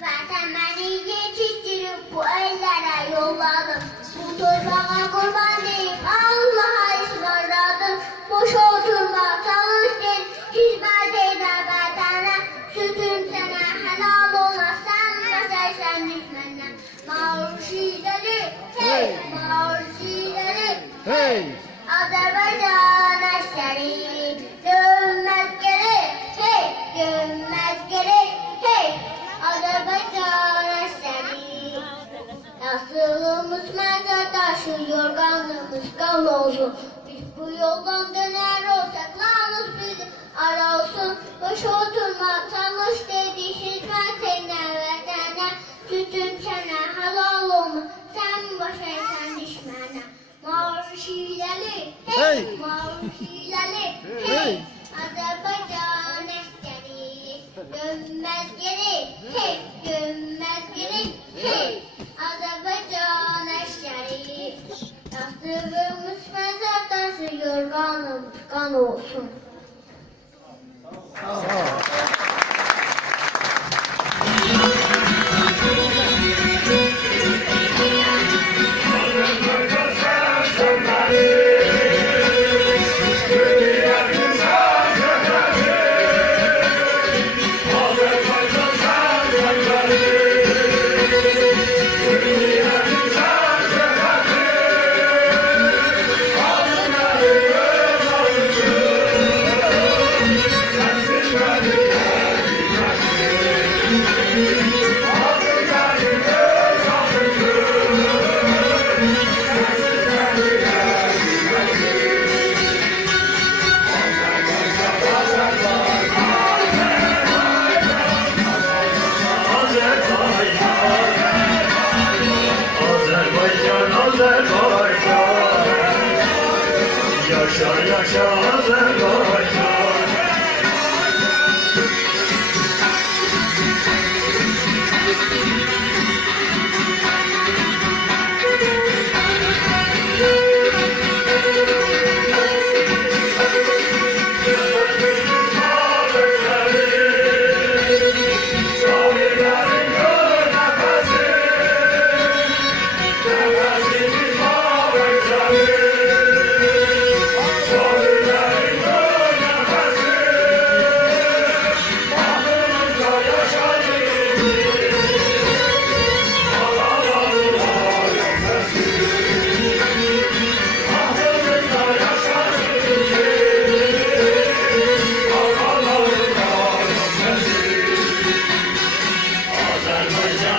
Zaten beni yetiştirip bu ellere yolladım. Bu torbağa kurban değil, Allah'a ısmarladım. Boş oturma, çalış gel, hizmet eyle vatana. Sütün sana helal olmaz, sen meselsen düşmenden. Mağruşileri, hey, mağruşileri, Hey! Azerbaycan eşleri, dönmez geri, hey, dönmez geri, hey. Azerbaycan eşleri, yastığımız mezar taşı, yorganımız kan olsun. Biz bu yoldan döner olsak, namus bizi ara olsun. Boş oturma, çalış dedi, hizmet eyle vatana. Sütün sana helal olma, sen başaysan düşmana. Mavşileli, hey, mavşileli, hey. Azerbaycan eşleri, dönmez geri, hey, dönmez geri, hey. Azerbaycan eşleri, yastığımız mezar taşı, yorganımız kan olsun. Yaşa yaşa Azerbaycan. Azerbaycan